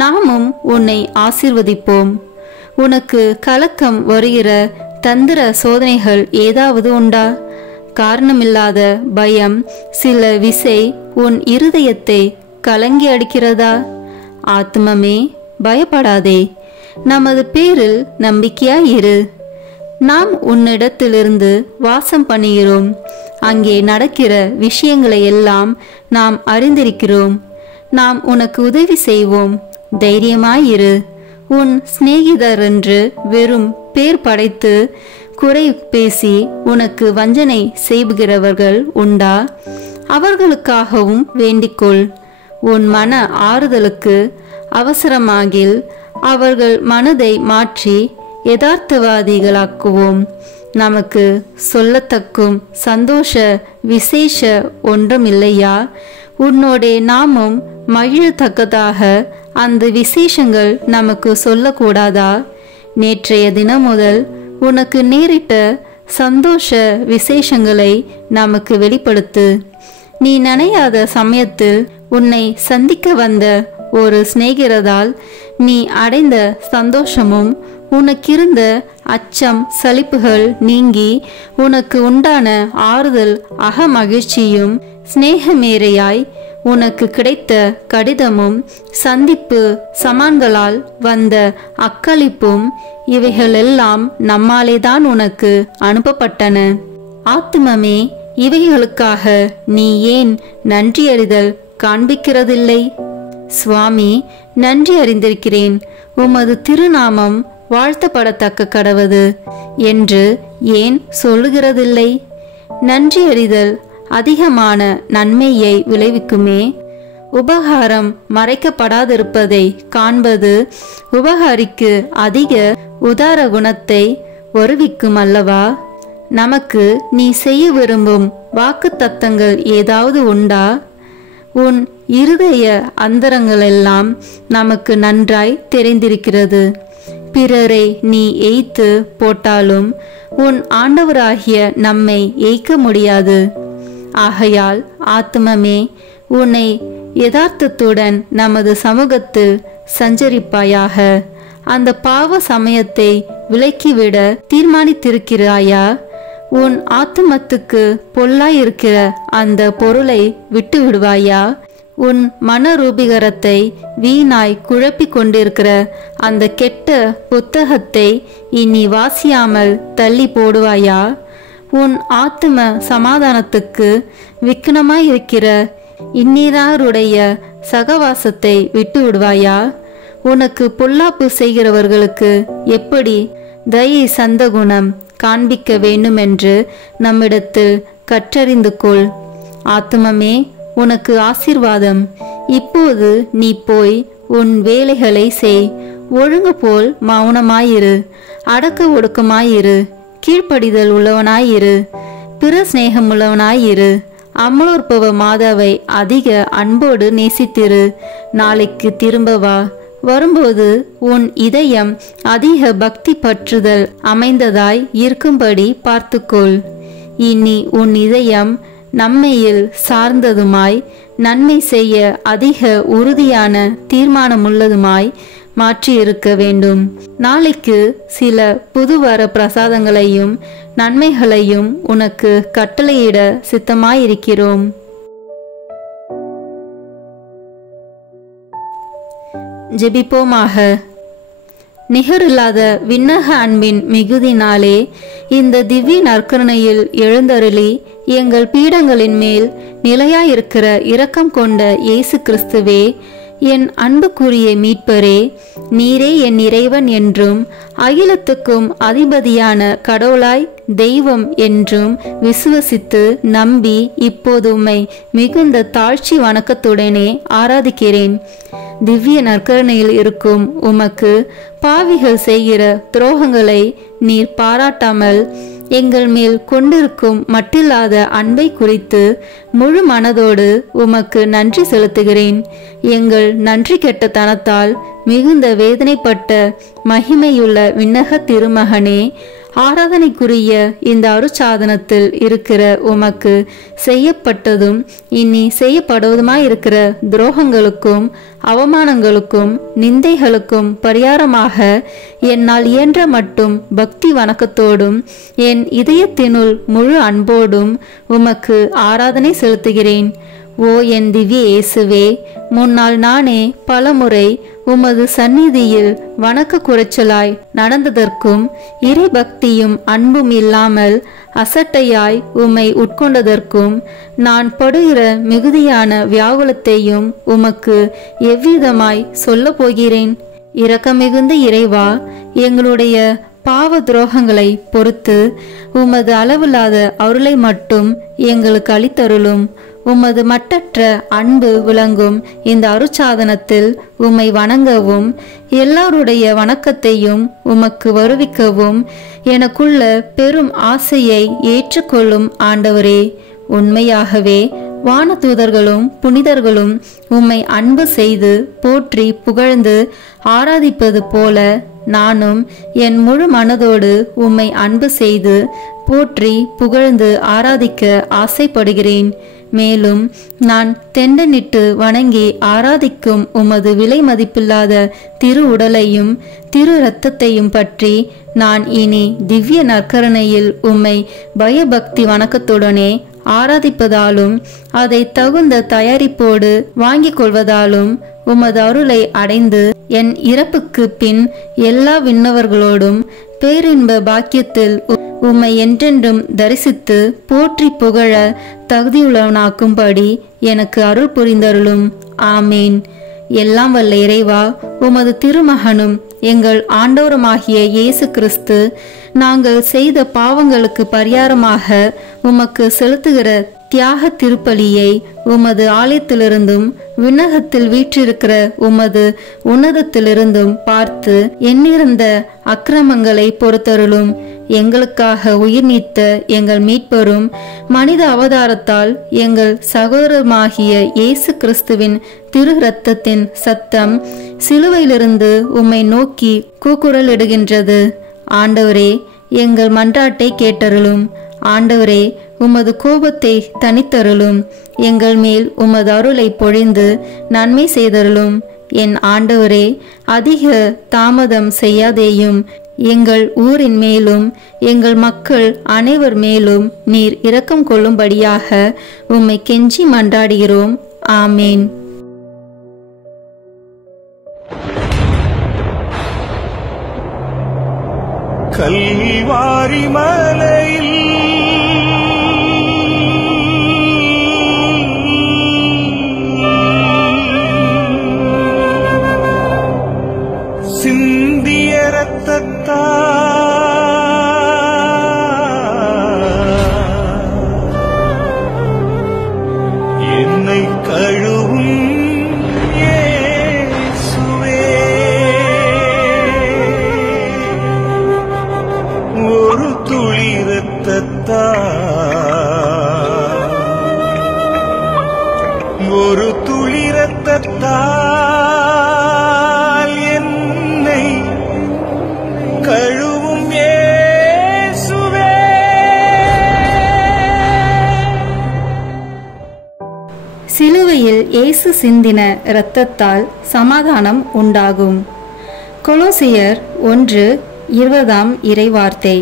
நாமும் உன்னை ஆசீர்வதிப்போம். உனக்கு கலக்கம் வருகிற தந்திர சோதனைகள் ஏதாவது உண்டா? காரணமில்லாத பயம் சில விசை உன் இருதயத்தை கலங்கி அடிக்கிறதா? ஆத்மமே, பயப்படாதே. நமது பேரில் நம்பிக்கையாயிரு. நாம் உன்னிடத்திலிருந்து வாசம் பண்ணுகிறோம். அங்கே நடக்கிற விஷயங்களை எல்லாம் நாம் அறிந்திருக்கிறோம். நாம் உனக்கு உதவி செய்வோம். தைரியமாயிரு. உன் சிநேகிதர் என்று வெறும் பேர் படைத்து குறை பேசி உனக்கு வஞ்சனை செய்கிறவர்கள் உண்டா? அவர்களுக்காகவும் வேண்டிக்கொள். உன் மன ஆறுதலுக்கு அவசரமாகில் அவர்கள் மனதை மாற்றி யதார்த்தவாதிகளாக்குவோம். நமக்கு சொல்லத்தக்கும் சந்தோஷ விசேஷ ஒன்றுமில்லையா? உன்னோடே நாமும் மகிழத்தக்கதாக அந்த விசேஷங்கள் நமக்கு சொல்லக்கூடாதா? நேற்றைய தினம் முதல் உனக்கு நேரிட்ட சந்தோஷ விசேஷங்களை நமக்கு வெளிப்படுத்து. நீ நினையாத சமயத்தில் உன்னை சந்திக்க வந்த ஒரு சிநேகிதரால் நீ அடைந்த சந்தோஷமும் உனக்கிருந்த அச்சம் சலிப்புகள் நீங்கி உனக்கு உண்டான ஆறுதல் அகமகிழ்ச்சியும் சிநேகமேரையாய் உனக்கு கிடைத்த கடிதமும் சந்திப்பு சமான்களால் வந்த அக்களிப்பும் இவைகளெல்லாம் நம்மாலேதான் உனக்கு அனுப்பப்பட்டன. ஆத்துமமே, இவைகளுக்காக நீ ஏன் நன்றியறிதல் காண்பிக்கிறதில்லை? சுவாமி, நன்றி அறிந்திருக்கிறேன். உமது திருநாமம் வாழ்த்தப்படத்தக்க கடவது என்று ஏன் சொல்லுகிறதில்லை? நன்றி அறிதல் அதிகமான நன்மையை விளைவிக்குமே. உபகாரம் மறைக்கப்படாதிருப்பதை காண்பது உபகாரிக்கு அதிக உதார குணத்தை வருவிக்கும் அல்லவா? நமக்கு நீ செய்ய விரும்பும் வாக்கு தத்தங்கள் ஏதாவது உண்டா? உன் இருதய அந்தரங்களெல்லாம் நமக்கு நன்றாய் தெரிந்திருக்கிறது. பிறரை நீ எய்த்து போட்டாலும் உன் ஆண்டவராகிய நம்மை எய்க்க முடியாது. ஆகையால் ஆத்மமே, உன்னை யதார்த்தத்துடன் நமது சமூகத்தில் சஞ்சரிப்பாயாக. அந்த பாவ சமயத்தை விலக்கிவிட தீர்மானித்திருக்கிறாயா? உன் ஆத்துமத்துக்கு பொல்லாயிருக்கிற அந்த பொருளை விட்டு விடுவாயா? உன் மனரூபிகரத்தை வீணாய் குழப்பிக் கொண்டிருக்கிற அந்த கெட்ட புத்தகத்தை இனி வாசியாமல் தள்ளி போடுவாயா? உன் ஆத்தும சமாதானத்துக்கு விக்னமாயிருக்கிற இந்நீராருடைய சகவாசத்தை விட்டு விடுவாயா? உனக்கு பொல்லாப்பு செய்கிறவர்களுக்கு எப்படி தயை சந்தகுணம் காண்பிக்க வேண்டுமென்று நம்மிடத்தில் கற்றறிந்து கொள். ஆத்துமமே, உனக்கு ஆசீர்வாதம். இப்போது நீ போய் உன் வேலைகளை செய். ஒழுங்கு போல் மௌனமாயிரு, அடக்க ஒடுக்கமாயிரு, கீழ்ப்படிதல் உள்ளவனாயிரு, பிற சிநேகமுள்ளவனாயிரு. அமலோற்பவ மாதாவை அதிக அன்போடு நேசித்திரு. நாளைக்கு திரும்ப வா. வரும்போது உன் இதயம் அதிக பக்தி பற்றுதல் அமைந்ததாய் இருக்கும்படி பார்த்துக்கொள். இனி உன் இதயம் நம்மையில் சார்ந்ததுமாய் நன்மை செய்ய அதிக உறுதியான தீர்மானமுள்ளதுமாய் மாற்றியிருக்க வேண்டும். நாளைக்கு சில புதுவர பிரசாதங்களையும் நன்மைகளையும் உனக்கு கட்டளையிட சித்தமாயிருக்கிறோம். ஜெபிப்போமாக. நிகரில்லாத விண்ணக அன்பின் மிகுதினாலே இந்த திவ்ய நற்கருணையில் எழுந்தருளி எங்கள் பீடங்களின் மேல் நிலையாயிருக்கிற இரக்கம் கொண்ட இயேசு கிறிஸ்துவே, என் அன்புக்குரிய மீட்பரே, நீரே என் இறைவன் என்றும் அகிலத்துக்கும் அதிபதியான கடவுளாய் தெய்வம் என்றும் விசுவசித்து நம்பி இப்போது உம்மை மிகுந்த தாழ்ச்சி வணக்கத்துடனே ஆராதிக்கிறேன். திவ்ய நற்கருணையில் இருக்கும் உமக்கு பாவிகள் செய்கிற துரோகங்களை நீர் பாராட்டாமல் எங்கள் மேல் கொண்டிருக்கும் மட்டில்லாத அன்பை குறித்து முழு மனதோடு உமக்கு நன்றி செலுத்துகிறேன். எங்கள் நன்றி கெட்ட தனத்தால் மிகுந்த வேதனைப்பட்ட மகிமையுள்ள விண்ணக திருமகனே, ஆராதனைக்குரிய இந்த அருட்சாதனத்தில் இருக்கிற உமக்கு செய்யப்பட்டதும் இனி செய்யப்படுவதுமாயிருக்கிற துரோகங்களுக்கும் அவமானங்களுக்கும் நிந்தைகளுக்கும் பரிகாரமாக என்னால் இயன்ற மட்டும் பக்தி வணக்கத்தோடும் என் இதயத்தினுள் முழு அன்போடும் உமக்கு ஆராதனை செலுத்துகிறேன். ஓ என் திவ்ய இயேசுவே, முன்னால் நானே பலமுறை உமது சந்நிதியில் வணக்க குறைச்சலாய் நடந்ததற்கும் இறை பக்தியும் அன்பும் இல்லாமல் அசட்டையாய் உம்மை உட்கொண்டதற்கும் நான் படுகிற மிகுதியான வியாகுலத்தையும் உமக்கு எவ்விதமாய் சொல்ல போகிறேன். இரக்கமிகுந்த இறைவா, எங்களுடைய பாவ துரோகங்களை பொறுத்து உமது அளவில்லாத அருளை மட்டும் எங்களுக்கு அளித்தருளும். உமது மட்டற்ற அன்பு விளங்கும் இந்த அருட்சாதனத்தில் உம்மை வணங்கவும் எல்லாருடைய வணக்கத்தையும் உமக்கு வருவிக்கவும் எனக்குள்ள பெரும் ஆசையை ஏற்றுக்கொள்ளும் ஆண்டவரே. உண்மையாகவே வானதூதர்களும் புனிதர்களும் உம்மை அன்பு செய்து போற்றி புகழ்ந்து ஆராதிப்பது போல நானும் என் முழு மனதோடு உம்மை அன்பு செய்து போற்றி புகழ்ந்து ஆராதிக்க ஆசைப்படுகிறேன். மேலும் நான் தெண்டனிட்டு வணங்கி ஆராதிக்கும் உமது விலை மதிப்பில்லாத திரு உடலையும் திரு இரத்தத்தையும் பற்றி நான் இனி திவ்ய நற்கருணையில் உம்மை பயபக்தி வணக்கத்துடனே ஆராதிப்பதாலும் அதை தகுந்த தயாரிப்போடு வாங்கிக் கொள்வதாலும் உமது அருளை அடைந்து என் இறப்புக்கு பின் எல்லா விண்ணவர்களோடும் பேரின்ப பாக்கியத்தில் உம்மை என்றென்றும் தரிசித்து போற்றி புகழ தகுதியுள்ளவனாக்கும்படி எனக்கு அருள் புரிந்தருளும். ஆமேன். எல்லாம் வல்ல இறைவா, உமது திருமகனும் எங்கள் ஆண்டவருமாகிய இயேசு கிறிஸ்து நாங்கள் செய்த பாவங்களுக்கு பரிகாரமாக உமக்கு செலுத்துகிற தியாக திருப்பலியை உமது ஆலயத்திலிருந்தும் விண்ணகத்தில் வீற்றிருக்கிற உமது உன்னதத்திலிருந்தும் பார்த்து எண்ணிறந்த அக்கிரமங்களை பொறுத்தருளும். எங்களுக்காக உயிர் நீத்த எங்கள் மீட்பரும் மனித அவதாரத்தால் எங்கள் சகோதரமாகிய இயேசு கிறிஸ்துவின் திரு இரத்தத்தின் சத்தம் சிலுவையிலிருந்து உம்மை நோக்கி கூக்குரலிடுகின்றது. ஆண்டவரே, எங்கள் மன்றாட்டை கேட்டருளும். ஆண்டவரே, உமது கோபத்தை தனித்தருளும். எங்கள் மேல் உமது அருளை பொழிந்து நன்மை செய்தருளும். என் ஆண்டவரே, அதிக தாமதம் செய்யாதேயும். எங்கள் ஊரின் மேலும் எங்கள் மக்கள் அனைவர் மேலும் நீர் இரக்கம் கொள்ளும்படியாக உம்மை கெஞ்சி மன்றாடுகிறோம். ஆமேன். கல்வாரி மலையில் சிந்திய இரத்தத்தால் என்னை கழுவும் இயேசுவே. ஒரு துளி இரத்தத்தால் என்னை கழுவும் இயேசுவே. சிலுவையில் இயேசு சிந்தின இரத்தத்தால் சமாதானம் உண்டாகும். கொலோசியர் 1:20 இறைவார்த்தை.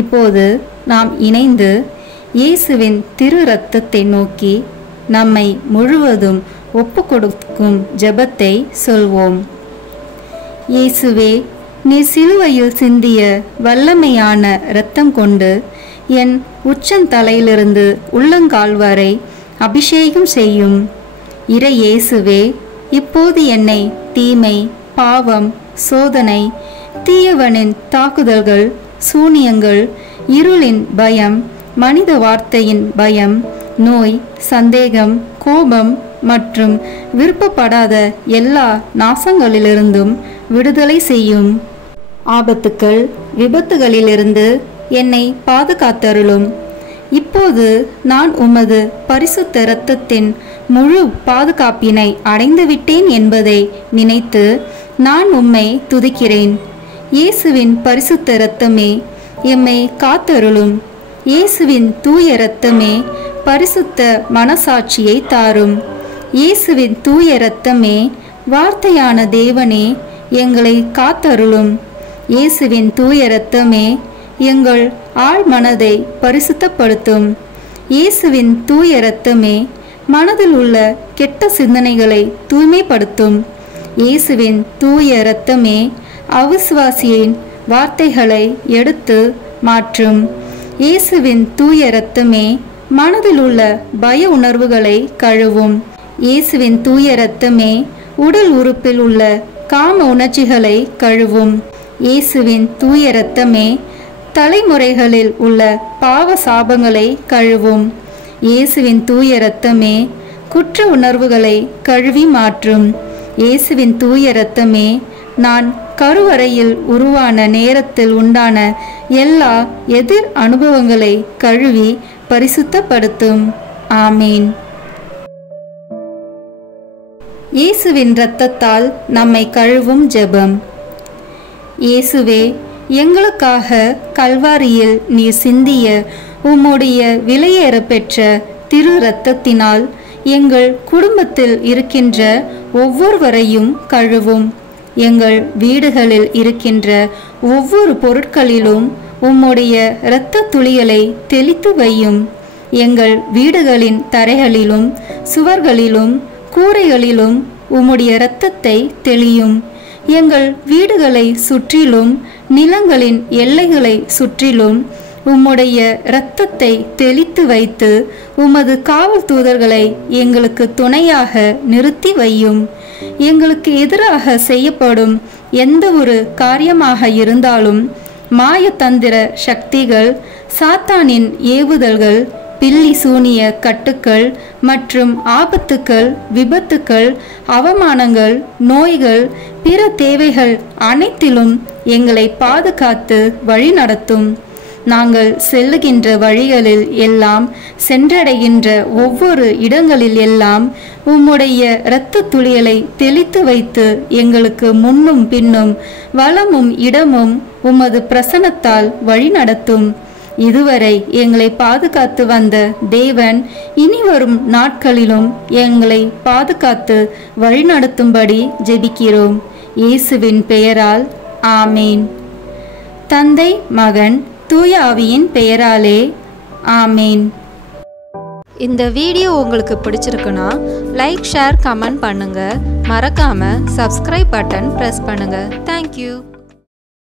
இப்போது நாம் இணைந்து இயேசுவின் திரு இரத்தத்தை நோக்கி நம்மை முழுவதும் ஒப்பு கொடுக்கும் ஜெபத்தை சொல்வோம். இயேசுவே, நீ சிலுவையில் சிந்திய வல்லமையான இரத்தம் கொண்டு என் உச்சந்தலையிலிருந்து உள்ளங்கால் வரை அபிஷேகம் செய்யும். இறை இயேசுவே, இப்போது என்னை தீமை, பாவம், சோதனை, தீயவனின் தாக்குதல்கள், சூனியங்கள், இருளின் பயம், மனித வார்த்தையின் பயம், நோய், சந்தேகம், கோபம் மற்றும் விருப்பப்படாத எல்லா நாசங்களிலிருந்தும் விடுதலை செய்யும். ஆபத்துக்கள், விபத்துகளிலிருந்து என்னை பாதுகாத்தருளும். இப்போது நான் உமது பரிசுத்த இரத்தத்தின் முழு பாதுகாப்பினை அடைந்துவிட்டேன் என்பதை நினைத்து நான் உம்மை துதிக்கிறேன். இயேசுவின் பரிசுத்த இரத்தமே எம்மை காத்தருளும். இயேசுவின் தூய இரத்தமே பரிசுத்த மனசாட்சியை தாரும். இயேசுவின் தூய இரத்தமே வார்த்தையான தேவனே எங்களை காத்தருளும். இயேசுவின் தூய இரத்தமே எங்கள் ஆழ் மனதை பரிசுத்தப்படுத்தும். இயேசுவின் தூய இரத்தமே மனதில் உள்ள கெட்ட சிந்தனைகளை தூய்மைப்படுத்தும். இயேசுவின் தூய இரத்தமே அவிசுவாசியின் வார்த்தைகளை எடுத்து மாற்றும். இயேசுவின் தூய இரத்தமே மனதில் உள்ள பய உணர்வுகளை கழுவும். இயேசுவின் தூய இரத்தமே உடல் உறுப்பில் உள்ள காம உணர்ச்சிகளை கழுவும். இயேசுவின் தூய இரத்தமே தலைமுறைகளில் உள்ள பாவ சாபங்களை கழுவும். இயேசுவின் தூய இரத்தமே குற்ற உணர்வுகளை கழுவி மாற்றும். இயேசுவின் தூய இரத்தமே நான் கருவறையில் உருவான நேரத்தில் உண்டான எல்லா எதிர் அனுபவங்களை கழுவி பரிசுத்தப்படுத்தும். ஆமீன். இயேசுவின் இரத்தத்தால் நம்மை கழுவும் ஜெபம். இயேசுவே, எங்களுக்காக கல்வாரியில் நீர் சிந்திய உம்முடைய விலையேற பெற்ற திரு இரத்தத்தினால் எங்கள் குடும்பத்தில் இருக்கின்ற ஒவ்வொருவரையும் கழுவும். எங்கள் வீடுகளில் இருக்கின்ற ஒவ்வொரு பொருட்களிலும் உம்முடைய இரத்த துளிகளை தெளித்து வையும். எங்கள் வீடுகளின் தரைகளிலும் சுவர்களிலும் கூரைகளிலும் உம்முடைய இரத்தத்தை தெளியும். எங்கள் வீடுகளை சுற்றிலும் நிலங்களின் எல்லைகளை சுற்றிலும் உம்முடைய இரத்தத்தை தெளித்து வைத்து உமது காவல் தூதர்களை எங்களுக்கு துணையாக நிறுத்தி வையும். எங்களுக்கு எதிராக செய்யப்படும் எந்த ஒரு காரியமாக இருந்தாலும் மாயத்தந்திர சக்திகள், சாத்தானின் ஏவுதல்கள், பில்லி சூனிய கட்டுக்கள் மற்றும் ஆபத்துக்கள், விபத்துக்கள், அவமானங்கள், நோய்கள், பிற தேவைகள் அனைத்திலும் எங்களை பாதுகாத்து வழிநடத்தும். நாங்கள் செல்லுகின்ற வழிகளில் எல்லாம், சென்றடைகின்ற ஒவ்வொரு இடங்களில் எல்லாம் உம்முடைய இரத்த துளிகளை தெளித்து வைத்து எங்களுக்கு முன்னும் பின்னும் வலமும் இடமும் உமது பிரசன்னத்தால் வழிநடத்தும். இதுவரை எங்களை பாதுகாத்து வந்த தேவன் இனிவரும் நாட்களிலும் எங்களை பாதுகாத்து வழிநடத்தும்படி ஜெபிக்கிறோம். இயேசுவின் பெயரால் ஆமேன். தந்தை, மகன், தூய ஆவியின் பெயராலே ஆமேன். இந்த வீடியோ உங்களுக்கு பிடிச்சிருக்குன்னா லைக், ஷேர், கமெண்ட் பண்ணுங்க. மறக்காம சப்ஸ்கிரைப் பட்டன் பிரஸ் பண்ணுங்க. தேங்க்யூ.